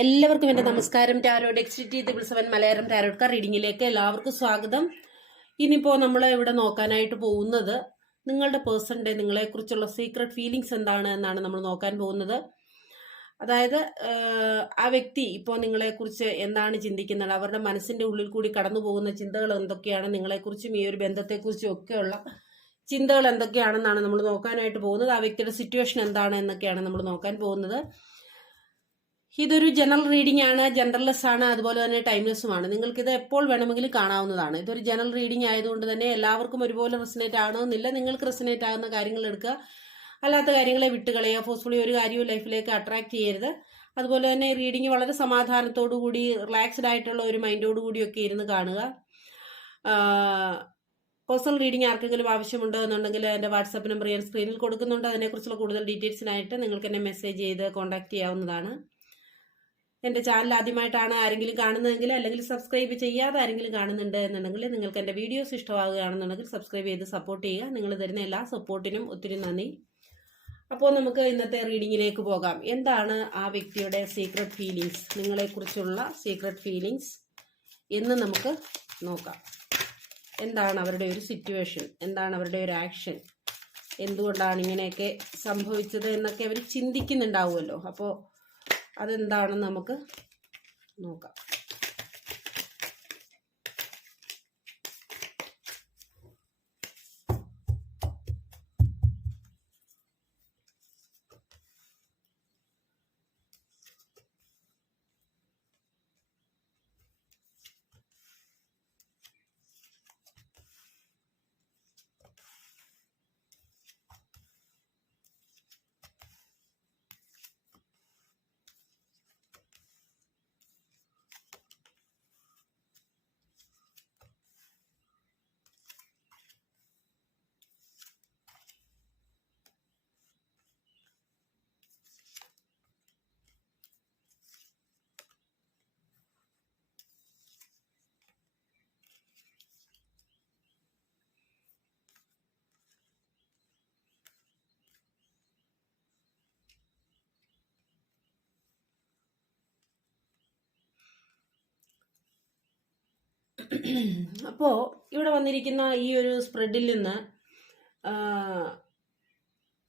എല്ലാവർക്കും എന്റെ നമസ്കാരം. ടാരോഡ് എക്സിറ്റി ത്രിപിൾ സെവൻ മലയാളം കാർ റീഡിങ്ങിലേക്ക് എല്ലാവർക്കും സ്വാഗതം. ഇനിയിപ്പോൾ നമ്മൾ ഇവിടെ നോക്കാനായിട്ട് പോകുന്നത് നിങ്ങളുടെ പേഴ്സണിന്റെ നിങ്ങളെക്കുറിച്ചുള്ള സീക്രട്ട് ഫീലിങ്സ് എന്താണ് എന്നാണ് നമ്മൾ നോക്കാൻ പോകുന്നത്. അതായത് ആ വ്യക്തി ഇപ്പോൾ നിങ്ങളെക്കുറിച്ച് എന്താണ് ചിന്തിക്കുന്നത്? അവരുടെ മനസ്സിന്റെ ഉള്ളിൽ കൂടി കടന്നു പോകുന്ന ചിന്തകൾ എന്തൊക്കെയാണ്? നിങ്ങളെക്കുറിച്ചും ഈ ഒരു ബന്ധത്തെക്കുറിച്ചും ഒക്കെയുള്ള ചിന്തകൾ എന്തൊക്കെയാണെന്നാണ് നമ്മൾ നോക്കാനായിട്ട് പോകുന്നത്. ആ വ്യക്തിയുടെ സിറ്റുവേഷൻ എന്താണ് എന്നൊക്കെയാണ് നമ്മൾ നോക്കാൻ പോകുന്നത്. ഇതൊരു ജനറൽ റീഡിംഗ് ആണ് ജനറൽലെസ് ആണ് അതുപോലെ തന്നെ ടൈംലെസ്സുമാണ് നിങ്ങൾക്ക് ഇത് എപ്പോൾ വേണമെങ്കിലും കാണാവുന്നതാണ്. ഇതൊരു ജനറൽ റീഡിംഗ് ആയതുകൊണ്ട് തന്നെ എല്ലാവർക്കും ഒരുപോലെ റെസിനേറ്റ് ആകണമെന്നില്ല നിങ്ങൾക്ക് റെസിനേറ്റ് ആകുന്ന കാര്യങ്ങൾ എടുക്കുക. അല്ലാത്ത കാര്യങ്ങളെ വിട്ടുകളയുക ഫോഴ്സ്ഫുള്ളി ഒരു കാര്യവും ലൈഫിലേക്ക് അട്രാക്ട് ചെയ്യരുത്. അതുപോലെ തന്നെ റീഡിംഗ് വളരെ സമാധാനത്തോടു കൂടി റിലാക്സ്ഡ് ആയിട്ടുള്ള ഒരു മൈൻഡോടു കൂടിയൊക്കെ ഇരുന്ന് കാണുക. പേഴ്സണൽ റീഡിംഗ് ആർക്കെങ്കിലും ആവശ്യമുണ്ടോ എന്നുണ്ടെങ്കിൽ എന്റെ വാട്സാപ്പ് നമ്പർ ഞാൻ സ്ക്രീനിൽ കൊടുക്കുന്നുണ്ട്. അതിനെക്കുറിച്ചുള്ള കൂടുതൽ ഡീറ്റെയിൽസിനായിട്ട് നിങ്ങൾക്ക് എന്നെ മെസ്സേജ് ചെയ്ത് കോൺടാക്ട് ചെയ്യാവുന്നതാണ്. എന്റെ ചാനൽ ആദ്യമായിട്ടാണ് ആരെങ്കിലും കാണുന്നതെങ്കിൽ അല്ലെങ്കിൽ സബ്സ്ക്രൈബ് ചെയ്യാതെ ആരെങ്കിലും കാണുന്നുണ്ട് എന്നുണ്ടെങ്കിൽ നിങ്ങൾക്ക് എന്റെ വീഡിയോസ് ഇഷ്ടമാവുകയാണെന്നുണ്ടെങ്കിൽ സബ്സ്ക്രൈബ് ചെയ്ത് സപ്പോർട്ട് ചെയ്യുക. നിങ്ങൾ തരുന്ന എല്ലാ സപ്പോർട്ടിനും ഒത്തിരി നന്ദി. അപ്പോൾ നമുക്ക് ഇന്നത്തെ റീഡിങ്ങിലേക്ക് പോകാം. എന്താണ് ആ വ്യക്തിയുടെ സീക്രട്ട് ഫീലിങ്സ് നിങ്ങളെക്കുറിച്ചുള്ള സീക്രട്ട് ഫീലിങ്സ് എന്ന് നമുക്ക് നോക്കാം. എന്താണ് അവരുടെ ഒരു സിറ്റുവേഷൻ എന്താണ് അവരുടെ ഒരു ആക്ഷൻ എന്തുകൊണ്ടാണ് ഇങ്ങനെയൊക്കെ സംഭവിച്ചത് എന്നൊക്കെ അവർ ചിന്തിക്കുന്നുണ്ടാവുമല്ലോ. അപ്പോൾ അതെന്താണെന്ന് നമുക്ക് നോക്കാം. അപ്പോൾ ഇവിടെ വന്നിരിക്കുന്ന ഈ ഒരു സ്പ്രെഡിൽ നിന്ന്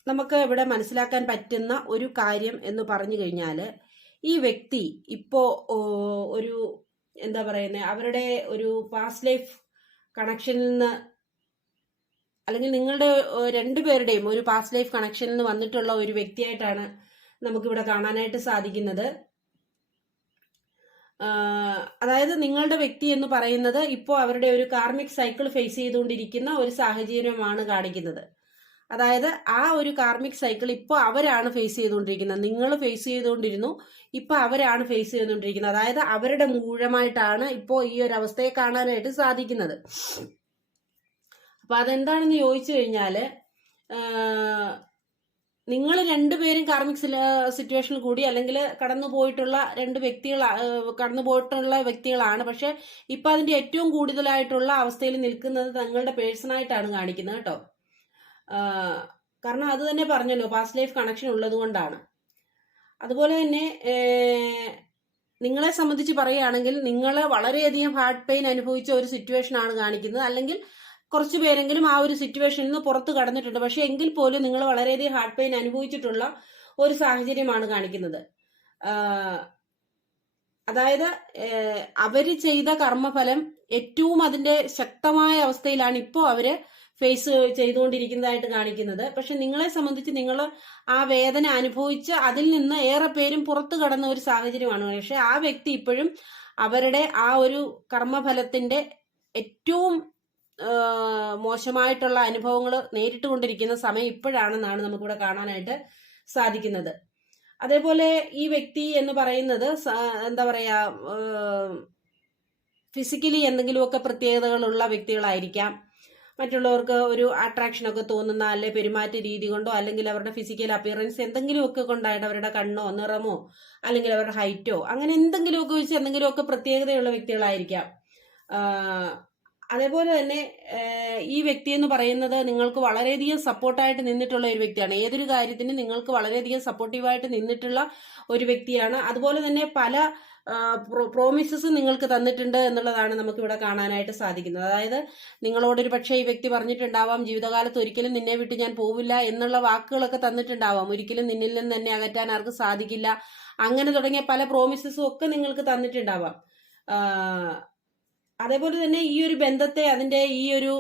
നമുക്ക് ഇവിടെ മനസ്സിലാക്കാൻ പറ്റുന്ന ഒരു കാര്യം എന്ന് പറഞ്ഞു കഴിഞ്ഞാൽ ഈ വ്യക്തി ഇപ്പോൾ ഒരു എന്താ പറയുന്നത് അവരുടെ ഒരു പാസ്റ്റ് ലൈഫ് കണക്ഷനിൽ നിന്ന് അല്ലെങ്കിൽ നിങ്ങളുടെ രണ്ടുപേരുടെയും ഒരു പാസ്റ്റ് ലൈഫ് കണക്ഷനിൽ നിന്ന് വന്നിട്ടുള്ള ഒരു വ്യക്തിയായിട്ടാണ് നമുക്കിവിടെ കാണാനായിട്ട് സാധിക്കുന്നത്. അതായത് നിങ്ങളുടെ വ്യക്തി എന്ന് പറയുന്നത് ഇപ്പോൾ അവരുടെ ഒരു കാർമിക് സൈക്കിൾ ഫേസ് ചെയ്തുകൊണ്ടിരിക്കുന്ന ഒരു സാഹചര്യമാണ് കാണിക്കുന്നത്. അതായത് ആ ഒരു കാർമിക് സൈക്കിൾ ഇപ്പോൾ അവരാണ് ഫേസ് ചെയ്തുകൊണ്ടിരിക്കുന്നത്. നിങ്ങൾ ഫേസ് ചെയ്തുകൊണ്ടിരുന്നു ഇപ്പോൾ അവരാണ് ഫേസ് ചെയ്തുകൊണ്ടിരിക്കുന്നത്. അതായത് അവരുടെ മൂഴമായിട്ടാണ് ഇപ്പോൾ ഈ ഒരു അവസ്ഥയെ കാണാനായിട്ട് സാധിക്കുന്നത്. അപ്പൊ അതെന്താണെന്ന് ചോദിച്ചു കഴിഞ്ഞാൽ നിങ്ങൾ രണ്ടുപേരും കാർമിക് സിറ്റുവേഷനിൽ കൂടി അല്ലെങ്കിൽ കടന്നു പോയിട്ടുള്ള രണ്ട് വ്യക്തികൾ കടന്നു പോയിട്ടുള്ള വ്യക്തികളാണ്. പക്ഷെ ഇപ്പൊ അതിന്റെ ഏറ്റവും കൂടുതലായിട്ടുള്ള അവസ്ഥയിൽ നിൽക്കുന്നത് തങ്ങളുടെ പേഴ്സണായിട്ടാണ് കാണിക്കുന്നത് കേട്ടോ. കാരണം അത് തന്നെ പറഞ്ഞല്ലോ പാസ്റ്റ് ലൈഫ് കണക്ഷൻ ഉള്ളത് കൊണ്ടാണ്. അതുപോലെ തന്നെ നിങ്ങളെ സംബന്ധിച്ച് പറയുകയാണെങ്കിൽ നിങ്ങൾ വളരെയധികം ഹാർട്ട് പെയിൻ അനുഭവിച്ച ഒരു സിറ്റുവേഷൻ ആണ് കാണിക്കുന്നത്. അല്ലെങ്കിൽ കുറച്ച് പേരെങ്കിലും ആ ഒരു സിറ്റുവേഷനിൽ നിന്ന് പുറത്ത് കടന്നിട്ടുണ്ട്. പക്ഷെ എങ്കിൽ പോലും നിങ്ങൾ വളരെയധികം ഹാർട്ട് പെയിൻ അനുഭവിച്ചിട്ടുള്ള ഒരു സാഹചര്യമാണ് കാണിക്കുന്നത്. അതായത് അവർ ചെയ്ത കർമ്മഫലം ഏറ്റവും അതിന്റെ ശക്തമായ അവസ്ഥയിലാണ് ഇപ്പോൾ അവർ ഫേസ് ചെയ്തുകൊണ്ടിരിക്കുന്നതായിട്ട് കാണിക്കുന്നത്. പക്ഷെ നിങ്ങളെ സംബന്ധിച്ച് നിങ്ങൾ ആ വേദന അനുഭവിച്ച് അതിൽ നിന്ന് ഏറെ പേരും പുറത്തു കടന്ന ഒരു സാഹചര്യമാണ്. പക്ഷെ ആ വ്യക്തി ഇപ്പോഴും അവരുടെ ആ ഒരു കർമ്മഫലത്തിന്റെ ഏറ്റവും മോശമായിട്ടുള്ള അനുഭവങ്ങൾ നേരിട്ട് കൊണ്ടിരിക്കുന്ന സമയം ഇപ്പോഴാണെന്നാണ് നമുക്കിവിടെ കാണാനായിട്ട് സാധിക്കുന്നത്. അതേപോലെ ഈ വ്യക്തി എന്ന് പറയുന്നത് എന്താ പറയാ ഫിസിക്കലി എന്തെങ്കിലുമൊക്കെ പ്രത്യേകതകളുള്ള വ്യക്തികളായിരിക്കാം. മറ്റുള്ളവർക്ക് ഒരു അട്രാക്ഷൻ ഒക്കെ തോന്നുന്ന അല്ലെ പെരുമാറ്റ രീതി കൊണ്ടോ അല്ലെങ്കിൽ അവരുടെ ഫിസിക്കൽ അപ്പിയറൻസ് എന്തെങ്കിലുമൊക്കെ കൊണ്ടായിട്ട് അവരുടെ കണ്ണോ നിറമോ അല്ലെങ്കിൽ അവരുടെ ഹൈറ്റോ അങ്ങനെ എന്തെങ്കിലുമൊക്കെ വെച്ച് എന്തെങ്കിലുമൊക്കെ പ്രത്യേകതയുള്ള വ്യക്തികളായിരിക്കാം. അതേപോലെ തന്നെ ഈ വ്യക്തി എന്ന് പറയുന്നത് നിങ്ങൾക്ക് വളരെയധികം സപ്പോർട്ടായിട്ട് നിന്നിട്ടുള്ള ഒരു വ്യക്തിയാണ്. ഏതൊരു കാര്യത്തിനും നിങ്ങൾക്ക് വളരെയധികം സപ്പോർട്ടീവായിട്ട് നിന്നിട്ടുള്ള ഒരു വ്യക്തിയാണ്. അതുപോലെ തന്നെ പല പ്രോമിസസ് നിങ്ങൾക്ക് തന്നിട്ടുണ്ട് എന്നുള്ളതാണ് നമുക്ക് ഇവിടെ കാണാനായിട്ട് സാധിക്കുന്നത്. അതായത് നിങ്ങളോടൊരു പക്ഷേ ഈ വ്യക്തി പറഞ്ഞിട്ടുണ്ടാവാം ജീവിതകാലത്ത് ഒരിക്കലും നിന്നെ വിട്ട് ഞാൻ പോവില്ല എന്നുള്ള വാക്കുകളൊക്കെ തന്നിട്ടുണ്ടാവാം. ഒരിക്കലും നിന്നിൽ നിന്ന് തന്നെ അകറ്റാൻ ആർക്കും സാധിക്കില്ല. അങ്ങനെ തുടങ്ങിയ പല പ്രോമിസസും ഒക്കെ നിങ്ങൾക്ക് തന്നിട്ടുണ്ടാവാം. അതേപോലെ തന്നെ ഈ ഒരു ബന്ധത്തെ അതിന്റെ ഈ ഒരു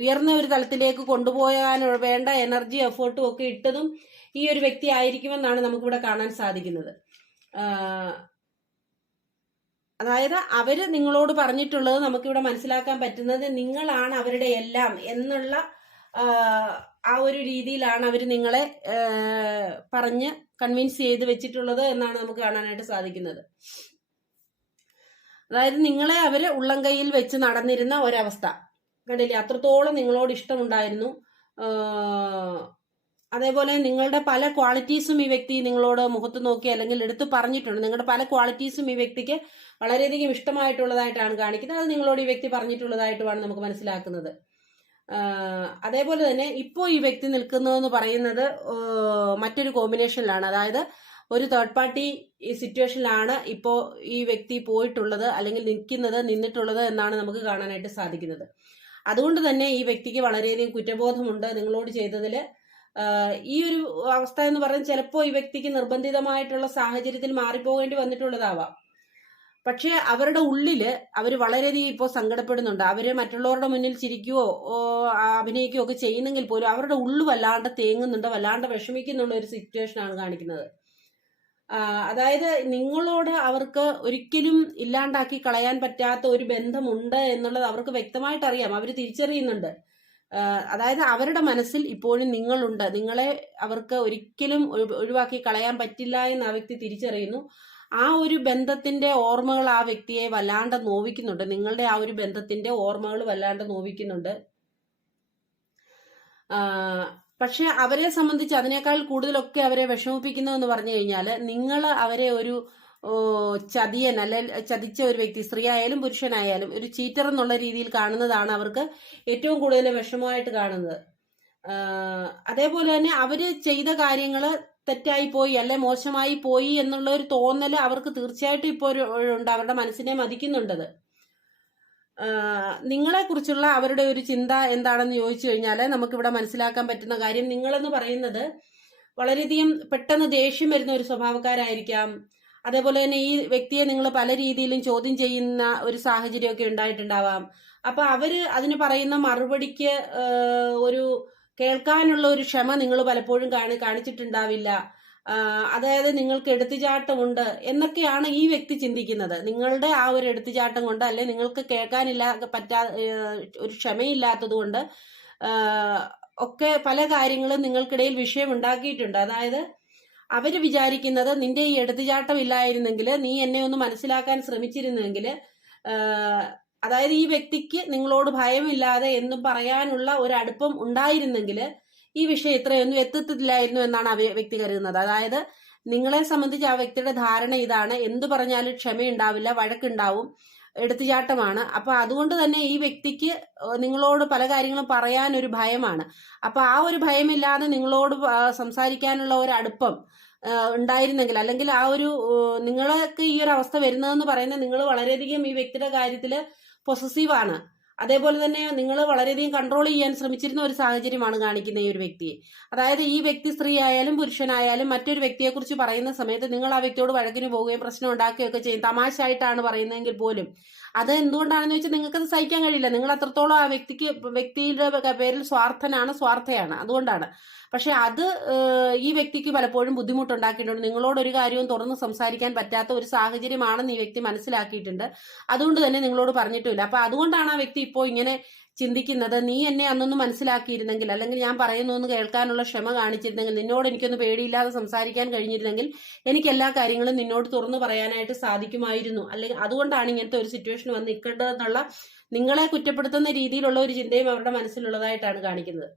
ഉയർന്ന ഒരു തലത്തിലേക്ക് കൊണ്ടുപോകാൻ വേണ്ട എനർജി എഫേർട്ടും ഒക്കെ ഇട്ടതും ഈ ഒരു വ്യക്തി ആയിരിക്കുമെന്നാണ് നമുക്കിവിടെ കാണാൻ സാധിക്കുന്നത്. അതായത് അവർ നിങ്ങളോട് പറഞ്ഞിട്ടുള്ളത് നമുക്കിവിടെ മനസ്സിലാക്കാൻ പറ്റുന്നത് നിങ്ങളാണ് അവരുടെ എല്ലാം എന്നുള്ള ആ, ഒരു രീതിയിലാണ് അവർ നിങ്ങളെ പറഞ്ഞ് കൺവിൻസ് ചെയ്ത് വെച്ചിട്ടുള്ളത് എന്നാണ് നമുക്ക് കാണാനായിട്ട് സാധിക്കുന്നത്. അതായത് നിങ്ങളെ അവർ ഉള്ളം കയ്യിൽ വെച്ച് നടന്നിരുന്ന ഒരവസ്ഥ. കണ്ടില്ലേ? അത്രത്തോളം നിങ്ങളോട് ഇഷ്ടമുണ്ടായിരുന്നു. അതേപോലെ നിങ്ങളുടെ പല ക്വാളിറ്റീസും ഈ വ്യക്തി നിങ്ങളോട് മുഖത്ത് നോക്കി അല്ലെങ്കിൽ എടുത്ത് പറഞ്ഞിട്ടുണ്ട്. നിങ്ങളുടെ പല ക്വാളിറ്റീസും ഈ വ്യക്തിക്ക് വളരെയധികം ഇഷ്ടമായിട്ടുള്ളതായിട്ടാണ് കാണിക്കുന്നത്. അത് നിങ്ങളോട് ഈ വ്യക്തി പറഞ്ഞിട്ടുള്ളതായിട്ടുമാണ് നമുക്ക് മനസ്സിലാക്കുന്നത്. അതേപോലെ തന്നെ ഇപ്പോൾ ഈ വ്യക്തി നിൽക്കുന്നതെന്ന് പറയുന്നത് മറ്റൊരു കോമ്പിനേഷനിലാണ് അതായത് ഒരു തേർഡ് പാർട്ടി ഈ സിറ്റുവേഷനിലാണ് ഇപ്പോൾ ഈ വ്യക്തി പോയിട്ടുള്ളത് അല്ലെങ്കിൽ നിൽക്കുന്നത് നിന്നിട്ടുള്ളത് എന്നാണ് നമുക്ക് കാണാനായിട്ട് സാധിക്കുന്നത്. അതുകൊണ്ട് തന്നെ ഈ വ്യക്തിക്ക് വളരെയധികം കുറ്റബോധമുണ്ട്. നിങ്ങളോട് ചെയ്തതിൽ ഈ ഒരു അവസ്ഥ എന്ന് പറഞ്ഞാൽ ചിലപ്പോൾ ഈ വ്യക്തിക്ക് നിർബന്ധിതമായിട്ടുള്ള സാഹചര്യത്തിൽ മാറിപ്പോകേണ്ടി വന്നിട്ടുള്ളതാവാം. പക്ഷേ അവരുടെ ഉള്ളിൽ അവർ വളരെയധികം ഇപ്പോൾ സങ്കടപ്പെടുന്നുണ്ട്. അവർ മറ്റുള്ളവരുടെ മുന്നിൽ ചിരിക്കുകയോ അഭിനയിക്കുകയോ ഒക്കെ ചെയ്യുന്നെങ്കിൽ പോലും അവരുടെ ഉള്ളു വല്ലാണ്ട് തേങ്ങുന്നുണ്ട് വല്ലാണ്ട് വിഷമിക്കുന്നുള്ള ഒരു സിറ്റുവേഷനാണ് കാണിക്കുന്നത്. അതായത് നിങ്ങളോട് അവർക്ക് ഒരിക്കലും ഇല്ലാണ്ടാക്കി കളയാൻ പറ്റാത്ത ഒരു ബന്ധമുണ്ട് എന്നുള്ളത് അവർക്ക് വ്യക്തമായിട്ട് അറിയാം അവർ തിരിച്ചറിയുന്നുണ്ട് അതായത് അവരുടെ മനസ്സിൽ ഇപ്പോഴും നിങ്ങളുണ്ട്. നിങ്ങളെ അവർക്ക് ഒരിക്കലും ഒഴിവാക്കി കളയാൻ പറ്റില്ല എന്ന് ആ വ്യക്തി തിരിച്ചറിയുന്നു. ആ ഒരു ബന്ധത്തിന്റെ ഓർമ്മകൾ ആ വ്യക്തിയെ വല്ലാണ്ട് നോവിക്കുന്നുണ്ട്. നിങ്ങളുടെ ആ ഒരു ബന്ധത്തിന്റെ ഓർമ്മകൾ വല്ലാണ്ട് നോവിക്കുന്നുണ്ട്. പക്ഷെ അവരെ സംബന്ധിച്ച് അതിനേക്കാൾ കൂടുതലൊക്കെ അവരെ വിഷമിപ്പിക്കുന്നു എന്ന് പറഞ്ഞു കഴിഞ്ഞാൽ നിങ്ങൾ അവരെ ഒരു ചതിയൻ അല്ലെ ചതിച്ച ഒരു വ്യക്തി സ്ത്രീ ആയാലും പുരുഷനായാലും ഒരു ചീറ്റർ എന്നുള്ള രീതിയിൽ കാണുന്നതാണ് അവർക്ക് ഏറ്റവും കൂടുതൽ വിഷമമായിട്ട് കാണുന്നത്. അതേപോലെ തന്നെ അവർ ചെയ്ത കാര്യങ്ങൾ തെറ്റായി പോയി അല്ലെ മോശമായി പോയി എന്നുള്ള ഒരു തോന്നൽ അവർക്ക് തീർച്ചയായിട്ടും ഇപ്പോൾ ഒരു ഉണ്ട്. അവരുടെ മനസ്സിനെ മതിക്കുന്നുണ്ടത്. നിങ്ങളെ കുറിച്ചുള്ള അവരുടെ ഒരു ചിന്ത എന്താണെന്ന് ചോദിച്ചു കഴിഞ്ഞാൽ നമുക്കിവിടെ മനസ്സിലാക്കാൻ പറ്റുന്ന കാര്യം നിങ്ങളെന്ന് പറയുന്നത് വളരെയധികം പെട്ടെന്ന് ദേഷ്യം വരുന്ന ഒരു സ്വഭാവക്കാരായിരിക്കാം. അതേപോലെ തന്നെ ഈ വ്യക്തിയെ നിങ്ങൾ പല രീതിയിലും ചോദ്യം ചെയ്യുന്ന ഒരു സാഹചര്യമൊക്കെ ഉണ്ടായിട്ടുണ്ടാവാം. അപ്പൊ അവർ അതിന് പറയുന്ന മറുപടിക്ക് ഒരു കേൾക്കാനുള്ള ഒരു ക്ഷമ നിങ്ങൾ പലപ്പോഴും കാണി കാണിച്ചിട്ടുണ്ടാവില്ല. അതായത് നിങ്ങൾക്ക് എടുത്തുചാട്ടമുണ്ട് എന്നൊക്കെയാണ് ഈ വ്യക്തി ചിന്തിക്കുന്നത്. നിങ്ങളുടെ ആ ഒരു എടുത്തുചാട്ടം കൊണ്ട് അല്ലെ നിങ്ങൾക്ക് കേൾക്കാനില്ല പറ്റാ ഒരു ക്ഷമയില്ലാത്തത് കൊണ്ട് ഒക്കെ പല കാര്യങ്ങളും നിങ്ങൾക്കിടയിൽ വിഷയം ഉണ്ടാക്കിയിട്ടുണ്ട് അതായത് അവർ വിചാരിക്കുന്നത് നിന്റെ ഈ എടുത്തുചാട്ടം ഇല്ലായിരുന്നെങ്കിൽ നീ എന്നെ ഒന്ന് മനസ്സിലാക്കാൻ ശ്രമിച്ചിരുന്നെങ്കിൽ അതായത് ഈ വ്യക്തിക്ക് നിങ്ങളോട് ഭയമില്ലാതെ എന്നും പറയാനുള്ള ഒരു അടുപ്പം ഉണ്ടായിരുന്നെങ്കിൽ ഈ വിഷയം ഇത്രയൊന്നും എത്തത്തില്ലായിരുന്നു എന്നാണ് ആ വ്യക്തി കരുതുന്നത്. അതായത് നിങ്ങളെ സംബന്ധിച്ച് ആ വ്യക്തിയുടെ ധാരണ ഇതാണ്. എന്തു പറഞ്ഞാലും ക്ഷമയുണ്ടാവില്ല വഴക്കുണ്ടാവും എടുത്തുചാട്ടമാണ്. അപ്പൊ അതുകൊണ്ട് തന്നെ ഈ വ്യക്തിക്ക് നിങ്ങളോട് പല കാര്യങ്ങളും പറയാൻ ഒരു ഭയമാണ്. അപ്പൊ ആ ഒരു ഭയമില്ലാതെ നിങ്ങളോട് സംസാരിക്കാനുള്ള ഒരു അടുപ്പം ഉണ്ടായിരുന്നെങ്കിൽ അല്ലെങ്കിൽ ആ ഒരു നിങ്ങൾക്ക് ഈ ഒരു അവസ്ഥ വരുന്നതെന്ന് പറയുന്നത് നിങ്ങൾ വളരെയധികം ഈ വ്യക്തിയുടെ കാര്യത്തിൽ പൊസസീവാണ് അതേപോലെ തന്നെ നിങ്ങൾ വളരെയധികം കൺട്രോൾ ചെയ്യാൻ ശ്രമിച്ചിരുന്ന ഒരു സാഹചര്യമാണ് കാണിക്കുന്ന ഈ ഒരു വ്യക്തിയെ. അതായത് ഈ വ്യക്തി സ്ത്രീ ആയാലും പുരുഷനായാലും മറ്റൊരു വ്യക്തിയെക്കുറിച്ച് പറയുന്ന സമയത്ത് നിങ്ങൾ ആ വ്യക്തിയോട് വഴക്കിന് പോവുകയും പ്രശ്നം ഉണ്ടാക്കുകയൊക്കെ ചെയ്യും. തമാശയായിട്ടാണ് പറയുന്നതെങ്കിൽ പോലും. അത് എന്തുകൊണ്ടാണെന്ന് വെച്ചാൽ നിങ്ങൾക്കത് സഹിക്കാൻ കഴിയില്ല. നിങ്ങൾ അത്രത്തോളം ആ വ്യക്തിക്ക് വ്യക്തിയുടെ പേരിൽ സ്വാർത്ഥനാണ് സ്വാർത്ഥയാണ്. അതുകൊണ്ടാണ്. പക്ഷെ അത് ഈ വ്യക്തിക്ക് പലപ്പോഴും ബുദ്ധിമുട്ടുണ്ടാക്കിയിട്ടുണ്ട്. നിങ്ങളോട് ഒരു കാര്യവും തുറന്ന് സംസാരിക്കാൻ പറ്റാത്ത ഒരു സാഹചര്യമാണെന്ന് ഈ വ്യക്തി മനസ്സിലാക്കിയിട്ടുണ്ട്. അതുകൊണ്ട് തന്നെ നിങ്ങളോട് പറഞ്ഞിട്ടില്ല അപ്പൊ അതുകൊണ്ടാണ് ആ വ്യക്തി ഇപ്പോൾ ഇങ്ങനെ ചിന്തിക്കുന്നത് നീ എന്നെ അന്നൊന്ന് മനസ്സിലാക്കിയിരുന്നെങ്കിൽ അല്ലെങ്കിൽ ഞാൻ പറയുന്നു എന്ന് കേൾക്കാനുള്ള ക്ഷമ കാണിച്ചിരുന്നെങ്കിൽ നിന്നോട് എനിക്കൊന്ന് പേടിയില്ലാതെ സംസാരിക്കാൻ കഴിഞ്ഞിരുന്നെങ്കിൽ എനിക്ക് എല്ലാ കാര്യങ്ങളും നിന്നോട് തുറന്നു പറയാനായിട്ട് സാധിക്കുമായിരുന്നു. അല്ലെങ്കിൽ അതുകൊണ്ടാണ് ഇങ്ങനത്തെ ഒരു സിറ്റുവേഷൻ വന്ന് നിൽക്കേണ്ടതെന്നുള്ള നിങ്ങളെ കുറ്റപ്പെടുത്തുന്ന രീതിയിലുള്ള ഒരു ചിന്തയും അവരുടെ മനസ്സിലുള്ളതായിട്ടാണ് കാണിക്കുന്നത്.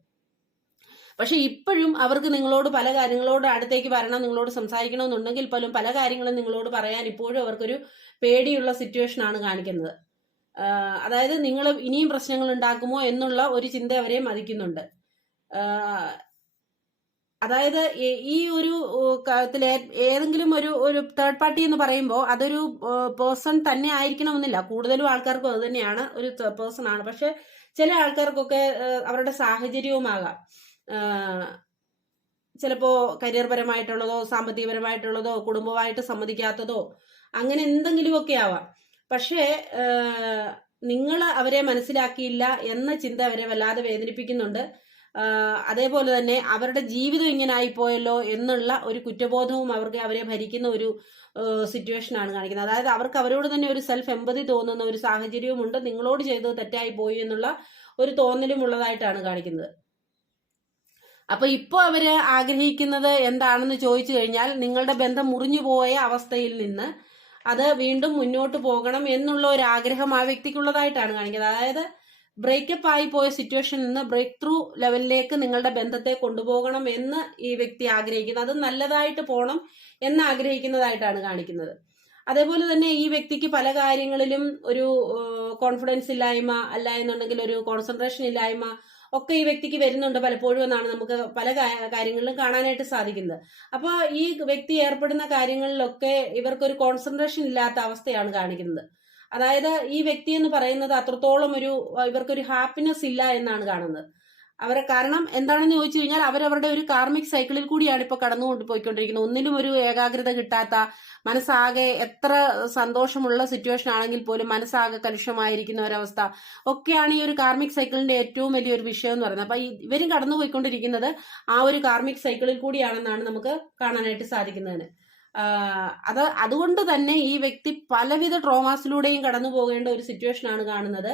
പക്ഷെ ഇപ്പോഴും അവർക്ക് നിങ്ങളോട് പല കാര്യങ്ങളോട് അടുത്തേക്ക് വരണം നിങ്ങളോട് സംസാരിക്കണമെന്നുണ്ടെങ്കിൽ പോലും പല കാര്യങ്ങളും നിങ്ങളോട് പറയാൻ ഇപ്പോഴും അവർക്കൊരു പേടിയുള്ള സിറ്റുവേഷൻ ആണ് കാണിക്കുന്നത്. അതായത് നിങ്ങൾ ഇനിയും പ്രശ്നങ്ങൾ ഉണ്ടാക്കുമോ എന്നുള്ള ഒരു ചിന്ത അവരെ മതിക്കുന്നുണ്ട്. അതായത് ഈ- ഒരു ഏതെങ്കിലും ഒരു ഒരു തേർഡ് പാർട്ടി എന്ന് പറയുമ്പോൾ അതൊരു പേഴ്സൺ തന്നെ ആയിരിക്കണമെന്നില്ല. കൂടുതലും ആൾക്കാർക്കും അത് തന്നെയാണ് ഒരു പേഴ്സൺ ആണ്. പക്ഷെ ചില ആൾക്കാർക്കൊക്കെ അവരുടെ സാഹചര്യവുമാകാം. ചിലപ്പോ കരിയർ പരമായിട്ടുള്ളതോ സാമ്പത്തികപരമായിട്ടുള്ളതോ കുടുംബമായിട്ട് സമ്മതിക്കാത്തതോ അങ്ങനെ എന്തെങ്കിലുമൊക്കെ ആവാം. പക്ഷേ നിങ്ങൾ അവരെ മനസ്സിലാക്കിയില്ല എന്ന ചിന്ത അവരെ വല്ലാതെ വേദനിപ്പിക്കുന്നുണ്ട്. അതേപോലെ തന്നെ അവരുടെ ജീവിതം ഇങ്ങനെ ആയിപ്പോയല്ലോ എന്നുള്ള ഒരു കുറ്റബോധവും അവർക്ക് അവരെ ഭരിക്കുന്ന ഒരു സിറ്റുവേഷൻ ആണ് കാണിക്കുന്നത്. അതായത് അവർക്ക് അവരോട് തന്നെ ഒരു സെൽഫ് എമ്പതി തോന്നുന്ന ഒരു സാഹചര്യവുമുണ്ട് നിങ്ങളോട് ചെയ്തത് തെറ്റായി പോയി എന്നുള്ള ഒരു തോന്നലും ഉള്ളതായിട്ടാണ് കാണിക്കുന്നത്. അപ്പൊ ഇപ്പൊ അവർ ആഗ്രഹിക്കുന്നത് എന്താണെന്ന് ചോദിച്ചു കഴിഞ്ഞാൽ നിങ്ങളുടെ ബന്ധം മുറിഞ്ഞു പോയ അവസ്ഥയിൽ നിന്ന് അത് വീണ്ടും മുന്നോട്ട് പോകണം എന്നുള്ള ഒരു ആഗ്രഹം ആ വ്യക്തിക്കുള്ളതായിട്ടാണ് കാണിക്കുന്നത്. അതായത് ബ്രേക്കപ്പ് ആയി പോയ സിറ്റുവേഷനിൽ നിന്ന് ബ്രേക്ക് ത്രൂ ലെവലിലേക്ക് നിങ്ങളുടെ ബന്ധത്തെ കൊണ്ടുപോകണം എന്ന് ഈ വ്യക്തി ആഗ്രഹിക്കുന്നത്. അത് നല്ലതായിട്ട് പോകണം എന്ന് ആഗ്രഹിക്കുന്നതായിട്ടാണ് കാണിക്കുന്നത്. അതേപോലെ തന്നെ ഈ വ്യക്തിക്ക് പല കാര്യങ്ങളിലും ഒരു കോൺഫിഡൻസ് ഇല്ലായ്മ അല്ല എന്നുണ്ടെങ്കിൽ ഒരു കോൺസെൻട്രേഷൻ ഇല്ലായ്മ ഒക്കെ ഈ വ്യക്തിക്ക് വരുന്നുണ്ട് പലപ്പോഴും എന്നാണ് നമുക്ക് പല കാര്യങ്ങളിലും കാണാനായിട്ട് സാധിക്കുന്നത്. അപ്പോൾ ഈ വ്യക്തി ഏർപ്പെടുന്ന കാര്യങ്ങളിലൊക്കെ ഇവർക്കൊരു കോൺസെൻട്രേഷൻ ഇല്ലാത്ത അവസ്ഥയാണ് കാണിക്കുന്നത്. അതായത് ഈ വ്യക്തി എന്ന് പറയുന്നത് അത്രത്തോളം ഒരു ഇവർക്കൊരു ഹാപ്പിനെസ് ഇല്ല എന്നാണ് കാണുന്നത്. അവരെ കാരണം എന്താണെന്ന് ചോദിച്ചു കഴിഞ്ഞാൽ അവരവരുടെ ഒരു കാർമിക് സൈക്കിളിൽ കൂടിയാണ് ഇപ്പോൾ കടന്നുകൊണ്ട് പോയിക്കൊണ്ടിരിക്കുന്നത്. ഒന്നിലും ഒരു ഏകാഗ്രത കിട്ടാത്ത മനസ്സാകെ എത്ര സന്തോഷമുള്ള സിറ്റുവേഷൻ ആണെങ്കിൽ പോലും മനസ്സാകെ കലുഷമായിരിക്കുന്ന ഒരവസ്ഥ ഒക്കെയാണ് ഈ ഒരു കാർമിക് സൈക്കിളിന്റെ ഏറ്റവും വലിയൊരു വിഷയം എന്ന് പറയുന്നത്. അപ്പൊ ഇവരും കടന്നു പോയിക്കൊണ്ടിരിക്കുന്നത് ആ ഒരു കാർമിക് സൈക്കിളിൽ കൂടിയാണെന്നാണ് നമുക്ക് കാണാനായിട്ട് സാധിക്കുന്നതിന് അത് അതുകൊണ്ട് തന്നെ ഈ വ്യക്തി പലവിധ ട്രോമാസിലൂടെയും കടന്നു പോകേണ്ട ഒരു സിറ്റുവേഷൻ ആണ് കാണുന്നത്.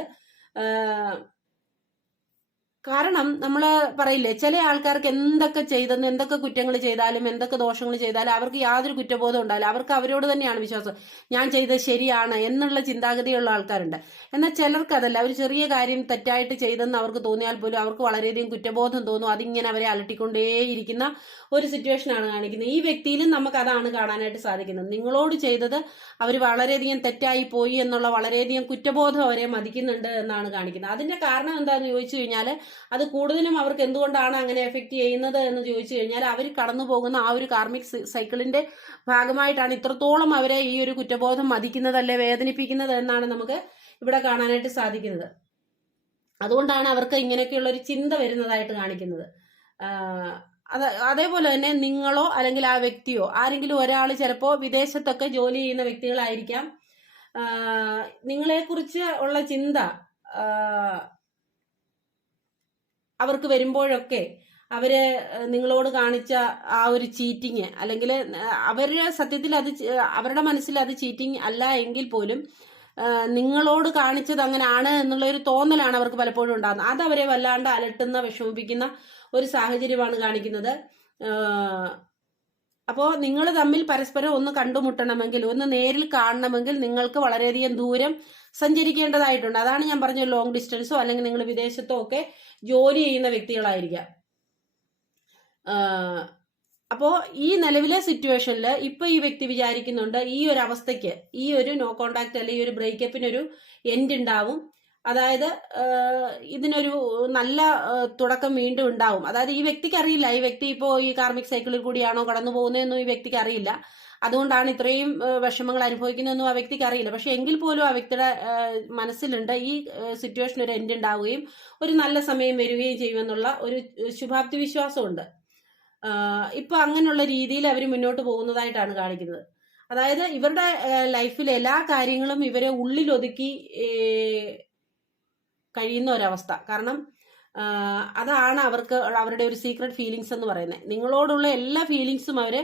കാരണം നമ്മൾ പറയില്ലേ ചില ആൾക്കാർക്ക് എന്തൊക്കെ ചെയ്തെന്ന് എന്തൊക്കെ കുറ്റങ്ങൾ ചെയ്താലും എന്തൊക്കെ ദോഷങ്ങൾ ചെയ്താലും അവർക്ക് യാതൊരു കുറ്റബോധം ഉണ്ടാവില്ല. അവർക്ക് അവരോട് തന്നെയാണ് വിശ്വാസം. ഞാൻ ചെയ്തത് ശരിയാണ് എന്നുള്ള ചിന്താഗതിയുള്ള ആൾക്കാരുണ്ട്. എന്നാൽ ചിലർക്ക് അതല്ല. ഒരു ചെറിയ കാര്യം തെറ്റായിട്ട് ചെയ്തെന്ന് അവർക്ക് തോന്നിയാൽ പോലും അവർക്ക് വളരെയധികം കുറ്റബോധം തോന്നും. അതിങ്ങനെ അവരെ അലട്ടിക്കൊണ്ടേയിരിക്കുന്ന ഒരു സിറ്റുവേഷനാണ് കാണിക്കുന്നത്. ഈ വ്യക്തിയിലും നമുക്ക് അതാണ് കാണാനായിട്ട് സാധിക്കുന്നത്. നിങ്ങളോട് ചെയ്തത് അവർ വളരെയധികം തെറ്റായി പോയി എന്നുള്ള വളരെയധികം കുറ്റബോധം അവരെ മതിക്കുന്നുണ്ട് എന്നാണ് കാണിക്കുന്നത്. അതിന്റെ കാരണം എന്താണെന്ന് ചോദിച്ചു കഴിഞ്ഞാൽ അത് കൂടുതലും അവർക്ക് എന്തുകൊണ്ടാണ് അങ്ങനെ എഫക്റ്റ് ചെയ്യുന്നത് എന്ന് ചോദിച്ചു കഴിഞ്ഞാൽ അവർ കടന്നു പോകുന്ന ആ ഒരു കാർമിക് സൈക്കിളിന്റെ ഭാഗമായിട്ടാണ് ഇത്രത്തോളം അവരെ ഈ ഒരു കുറ്റബോധം മതിക്കുന്നത് അല്ലെ വേദനിപ്പിക്കുന്നത് എന്നാണ് നമുക്ക് ഇവിടെ കാണാനായിട്ട് സാധിക്കുന്നത്. അതുകൊണ്ടാണ് അവർക്ക് ഇങ്ങനെയൊക്കെയുള്ള ഒരു ചിന്ത വരുന്നതായിട്ട് കാണിക്കുന്നത്. അത് അതേപോലെ തന്നെ നിങ്ങളോ അല്ലെങ്കിൽ ആ വ്യക്തിയോ ആരെങ്കിലും ഒരാൾ ചിലപ്പോൾ വിദേശത്തൊക്കെ ജോലി ചെയ്യുന്ന വ്യക്തികളായിരിക്കാം. നിങ്ങളെക്കുറിച്ച് ഉള്ള ചിന്ത അവർക്ക് വരുമ്പോഴൊക്കെ അവർ നിങ്ങളോട് കാണിച്ച ആ ഒരു ചീറ്റിങ് അല്ലെങ്കിൽ അവരുടെ സത്യത്തിൽ അത് അവരുടെ മനസ്സിൽ അത് ചീറ്റിങ് അല്ല എങ്കിൽ പോലും നിങ്ങളോട് കാണിച്ചത് അങ്ങനെയാണ് എന്നുള്ള ഒരു തോന്നലാണ് അവർക്ക് പലപ്പോഴും ഉണ്ടാകുന്നത് അത് അവരെ വല്ലാണ്ട് അലട്ടുന്ന വിഷമിപ്പിക്കുന്ന ഒരു സാഹചര്യമാണ് കാണിക്കുന്നത്. അപ്പോൾ നിങ്ങൾ തമ്മിൽ പരസ്പരം ഒന്ന് കണ്ടുമുട്ടണമെങ്കിൽ ഒന്ന് നേരിൽ കാണണമെങ്കിൽ നിങ്ങൾക്ക് വളരെയധികം ദൂരം സഞ്ചരിക്കേണ്ടതായിട്ടുണ്ട്. അതാണ് ഞാൻ പറഞ്ഞ ലോങ് ഡിസ്റ്റൻസോ അല്ലെങ്കിൽ നിങ്ങൾ വിദേശത്തോ ഒക്കെ ജോലി ചെയ്യുന്ന വ്യക്തികളായിരിക്കാം. അപ്പോൾ അപ്പോ ഈ നിലവിലെ സിറ്റുവേഷനിൽ ഇപ്പൊ ഈ വ്യക്തി വിചാരിക്കുന്നുണ്ട് ഈ ഒരു അവസ്ഥയ്ക്ക് ഈ ഒരു നോ കോണ്ടാക്ട് അല്ലെങ്കിൽ ഈ ഒരു ബ്രേക്കപ്പിനൊരു എൻഡ് ഉണ്ടാവും അതായത് ഇതിനൊരു നല്ല തുടക്കം വീണ്ടും ഉണ്ടാവും. അതായത് ഈ വ്യക്തിക്ക് അറിയില്ല. ഈ വ്യക്തി ഇപ്പോൾ ഈ കാർമിക് സൈക്കിളിൽ കൂടിയാണോ കടന്നു പോകുന്നതെന്നും ഈ വ്യക്തിക്ക് അറിയില്ല. അതുകൊണ്ടാണ് ഇത്രയും വിഷമങ്ങൾ അനുഭവിക്കുന്നതെന്നും ആ വ്യക്തിക്ക് അറിയില്ല. പക്ഷെ എങ്കിൽ പോലും ആ വ്യക്തിയുടെ മനസ്സിലുണ്ട് ഈ സിറ്റുവേഷൻ ഒരു എൻഡ് ഉണ്ടാവുകയും ഒരു നല്ല സമയം വരികയും ചെയ്യുമെന്നുള്ള ഒരു ശുഭാപ്തി വിശ്വാസമുണ്ട്. ഇപ്പൊ അങ്ങനെയുള്ള രീതിയിൽ അവർ മുന്നോട്ട് പോകുന്നതായിട്ടാണ് കാണിക്കുന്നത്. അതായത് ഇവരുടെ ലൈഫിലെ എല്ലാ കാര്യങ്ങളും ഇവരെ ഉള്ളിലൊതുക്കി കഴിയുന്ന ഒരവസ്ഥ. കാരണം അതാണ് അവർക്ക് അവരുടെ ഒരു സീക്രട്ട് ഫീലിങ്സ് എന്ന് പറയുന്നത്. നിങ്ങളോടുള്ള എല്ലാ ഫീലിങ്സും അവർ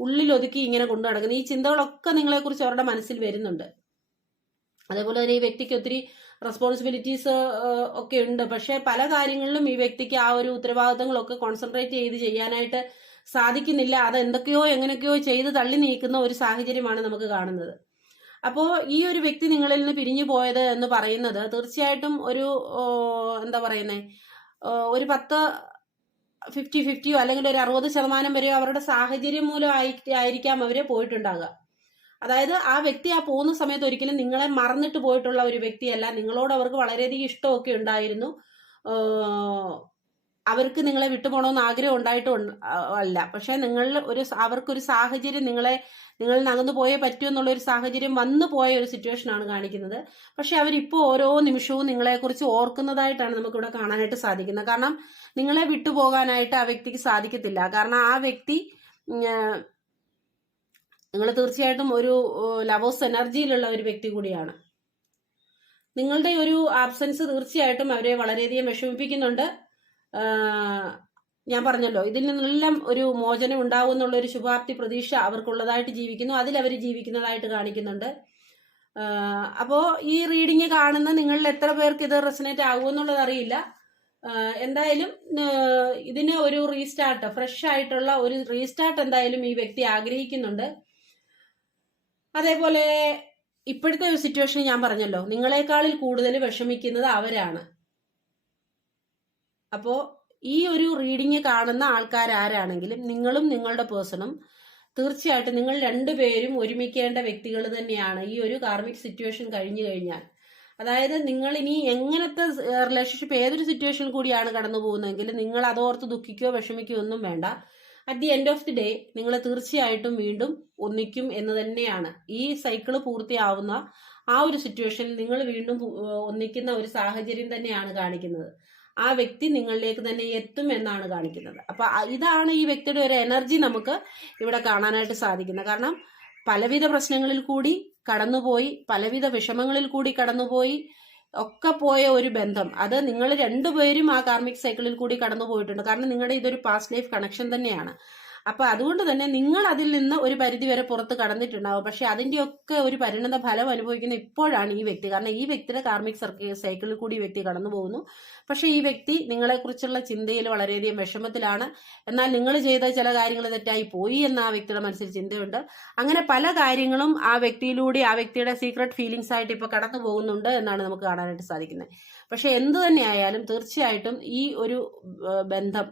ഉള്ളിലൊതുക്കി ഇങ്ങനെ കൊണ്ടു നടക്കുന്നത് ഈ ചിന്തകളൊക്കെ നിങ്ങളെക്കുറിച്ച് അവരുടെ മനസ്സിൽ വരുന്നുണ്ട്. അതേപോലെ തന്നെ ഈ വ്യക്തിക്ക് ഒത്തിരി റെസ്പോൺസിബിലിറ്റീസ് ഒക്കെ ഉണ്ട്. പക്ഷേ പല കാര്യങ്ങളിലും ഈ വ്യക്തിക്ക് ആ ഒരു ഉത്തരവാദിത്തങ്ങളൊക്കെ കോൺസെൻട്രേറ്റ് ചെയ്ത് ചെയ്യാനായിട്ട് സാധിക്കുന്നില്ല. അത് എന്തൊക്കെയോ എങ്ങനെയൊക്കെയോ ചെയ്ത് തള്ളി നീക്കുന്ന ഒരു സാഹചര്യമാണ് നമുക്ക് കാണുന്നത്. അപ്പോൾ ഈ ഒരു വ്യക്തി നിങ്ങളിൽ നിന്ന് പിരിഞ്ഞു പോയത് എന്ന് പറയുന്നത് തീർച്ചയായിട്ടും ഒരു എന്താ പറയുന്നേ? ഒരു പത്ത് ഫിഫ്റ്റി ഫിഫ്റ്റിയോ അല്ലെങ്കിൽ ഒരു അറുപത് ശതമാനം വരെയോ അവരുടെ സാഹചര്യം മൂലം ആയി- ആയിരിക്കാം അവർ പോയിട്ടുണ്ടാകുക അതായത് ആ വ്യക്തി ആ പോകുന്ന സമയത്ത് ഒരിക്കലും നിങ്ങളെ മറന്നിട്ട് പോയിട്ടുള്ള ഒരു വ്യക്തിയല്ല. നിങ്ങളോട് അവർക്ക് വളരെയധികം ഇഷ്ടമൊക്കെ ഉണ്ടായിരുന്നു. അവർക്ക് നിങ്ങളെ വിട്ടുപോകണമെന്ന് ആഗ്രഹം ഉണ്ടായിട്ടും അല്ല. പക്ഷെ നിങ്ങൾ ഒരു അവർക്കൊരു സാഹചര്യം നിങ്ങളെ നിങ്ങളിൽ നകന്നു പോയേ പറ്റൂ എന്നുള്ള ഒരു സാഹചര്യം വന്നു പോയ ഒരു സിറ്റുവേഷൻ ആണ് കാണിക്കുന്നത്. പക്ഷെ അവരിപ്പോൾ ഓരോ നിമിഷവും നിങ്ങളെക്കുറിച്ച് ഓർക്കുന്നതായിട്ടാണ് നമുക്കിവിടെ കാണാനായിട്ട് സാധിക്കുന്നത്. കാരണം നിങ്ങളെ വിട്ടുപോകാനായിട്ട് ആ വ്യക്തിക്ക് സാധിക്കത്തില്ല. കാരണം ആ വ്യക്തി നിങ്ങൾ തീർച്ചയായിട്ടും ഒരു ലവേഴ്സ് എനർജിയിലുള്ള ഒരു വ്യക്തി കൂടിയാണ്. നിങ്ങളുടെ ഒരു ആബ്സെൻസ് തീർച്ചയായിട്ടും അവരെ വളരെയധികം വിഷമിപ്പിക്കുന്നുണ്ട്. ഞാൻ പറഞ്ഞല്ലോ ഇതിൽ നിന്നെല്ലാം ഒരു മോചനം ഉണ്ടാവും എന്നുള്ള ഒരു ശുഭാപ്തി പ്രതീക്ഷ അവർക്കുള്ളതായിട്ട് ജീവിക്കുന്നു. അതിൽ അവർ ജീവിക്കുന്നതായിട്ട് കാണിക്കുന്നുണ്ട്. അപ്പോൾ അപ്പോ ഈ റീഡിങ് കാണുന്ന നിങ്ങളിൽ എത്ര പേർക്ക് ഇത് റെസനേറ്റ് ആകുമെന്നുള്ളത് അറിയില്ല. എന്തായാലും ഇതിന് ഒരു റീസ്റ്റാർട്ട് ഫ്രഷ് ആയിട്ടുള്ള ഒരു റീസ്റ്റാർട്ട് എന്തായാലും ഈ വ്യക്തി ആഗ്രഹിക്കുന്നുണ്ട്. അതേപോലെ ഇപ്പോഴത്തെ സിറ്റുവേഷൻ ഞാൻ പറഞ്ഞല്ലോ നിങ്ങളെക്കാളിൽ കൂടുതൽ വിഷമിക്കുന്നത് അവരാണ്. അപ്പോൾ ഈ ഒരു റീഡിങ് കാണുന്ന ആൾക്കാർ ആരാണെങ്കിലും നിങ്ങളും നിങ്ങളുടെ പേഴ്സണും തീർച്ചയായിട്ടും നിങ്ങൾ രണ്ടുപേരും ഒരുമിക്കേണ്ട വ്യക്തികൾ തന്നെയാണ് ഈ ഒരു കാർമിക് സിറ്റുവേഷൻ കഴിഞ്ഞു കഴിഞ്ഞാൽ. അതായത് നിങ്ങൾ ഇനി എങ്ങനത്തെ റിലേഷൻഷിപ്പ് ഏതൊരു സിറ്റുവേഷൻ കൂടിയാണ് കടന്നു പോകുന്നതെങ്കിൽ നിങ്ങൾ അതോർത്ത് ദുഃഖിക്കുകയോ വിഷമിക്കുകയോ ഒന്നും വേണ്ട. At the end of the day നിങ്ങൾ തീർച്ചയായിട്ടും വീണ്ടും ഒന്നിക്കും എന്ന് തന്നെയാണ്. ഈ സൈക്കിൾ പൂർത്തിയാവുന്ന ആ ഒരു സിറ്റുവേഷനിൽ നിങ്ങൾ വീണ്ടും ഒന്നിക്കുന്ന ഒരു സാഹചര്യം തന്നെയാണ് കാണിക്കുന്നത്. ആ വ്യക്തി നിങ്ങളിലേക്ക് തന്നെ എത്തും എന്നാണ് കാണിക്കുന്നത്. അപ്പൊ ഇതാണ് ഈ വ്യക്തിയുടെ ഒരു എനർജി നമുക്ക് ഇവിടെ കാണാനായിട്ട് സാധിക്കുന്നത്. കാരണം പലവിധ പ്രശ്നങ്ങളിൽ കൂടി കടന്നുപോയി പലവിധ വിഷമങ്ങളിൽ കൂടി കടന്നുപോയി ഒക്കെ പോയ ഒരു ബന്ധം. അത് നിങ്ങൾ രണ്ടുപേരും ആ കാർമിക് സൈക്കിളിൽ കൂടി കടന്നു പോയിട്ടുണ്ട് കാരണം നിങ്ങളുടെ ഇതൊരു പാസ്റ്റ് ലൈഫ് കണക്ഷൻ തന്നെയാണ്. അപ്പൊ അതുകൊണ്ട് തന്നെ നിങ്ങൾ അതിൽ നിന്ന് ഒരു പരിധി വരെ പുറത്ത് കടന്നിട്ടുണ്ടാവും. പക്ഷെ അതിന്റെയൊക്കെ ഒരു പരിണത ഫലം അനുഭവിക്കുന്ന ഇപ്പോഴാണ് ഈ വ്യക്തി. കാരണം ഈ വ്യക്തിയുടെ കാർമിക് സൈക്കിളിൽ കൂടി ഈ വ്യക്തി കടന്നു പോകുന്നു. പക്ഷെ ഈ വ്യക്തി നിങ്ങളെക്കുറിച്ചുള്ള ചിന്തയിൽ വളരെയധികം വിഷമത്തിലാണ്. എന്നാൽ നിങ്ങൾ ചെയ്ത ചില കാര്യങ്ങൾ തെറ്റായി പോയി എന്ന് ആ വ്യക്തിയുടെ മനസ്സിൽ ചിന്തയുണ്ട്. അങ്ങനെ പല കാര്യങ്ങളും ആ വ്യക്തിയിലൂടെ ആ വ്യക്തിയുടെ സീക്രട്ട് ഫീലിങ്സ് ആയിട്ട് ഇപ്പോൾ കടന്നു പോകുന്നുണ്ട് എന്നാണ് നമുക്ക് കാണാനായിട്ട് സാധിക്കുന്നത്. പക്ഷെ എന്ത് തന്നെ ആയാലും തീർച്ചയായിട്ടും ഈ ഒരു ബന്ധം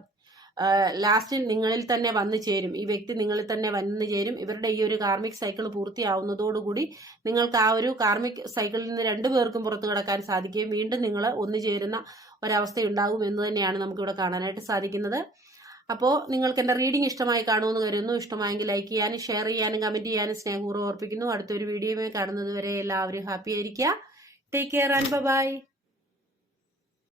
ലാസ്റ്റിൽ നിങ്ങളിൽ തന്നെ വന്നു ചേരും. ഈ വ്യക്തി നിങ്ങളിൽ തന്നെ വന്നു ചേരും. ഇവരുടെ ഈ ഒരു കാർമിക് സൈക്കിൾ പൂർത്തിയാവുന്നതോടുകൂടി നിങ്ങൾക്ക് ആ ഒരു കാർമിക് സൈക്കിളിൽ നിന്ന് രണ്ടു പേർക്കും പുറത്തു കിടക്കാൻ സാധിക്കുകയും വീണ്ടും നിങ്ങൾ ഒന്നു ചേരുന്ന ഒരവസ്ഥ ഉണ്ടാകും എന്ന് തന്നെയാണ് നമുക്കിവിടെ കാണാനായിട്ട് സാധിക്കുന്നത്. അപ്പോൾ നിങ്ങൾക്ക് എന്റെ റീഡിംഗ് ഇഷ്ടമായി കാണുമെന്ന് കരുതുന്നു. ഇഷ്ടമായെങ്കിൽ ലൈക്ക് ചെയ്യാനും ഷെയർ ചെയ്യാനും കമന്റ് ചെയ്യാനും സ്നേഹപൂർവം ഓർപ്പിക്കുന്നു. അടുത്തൊരു വീഡിയോയുമായി കാണുന്നത് വരെ എല്ലാവരും ഹാപ്പി ആയിരിക്കുക. Take care and by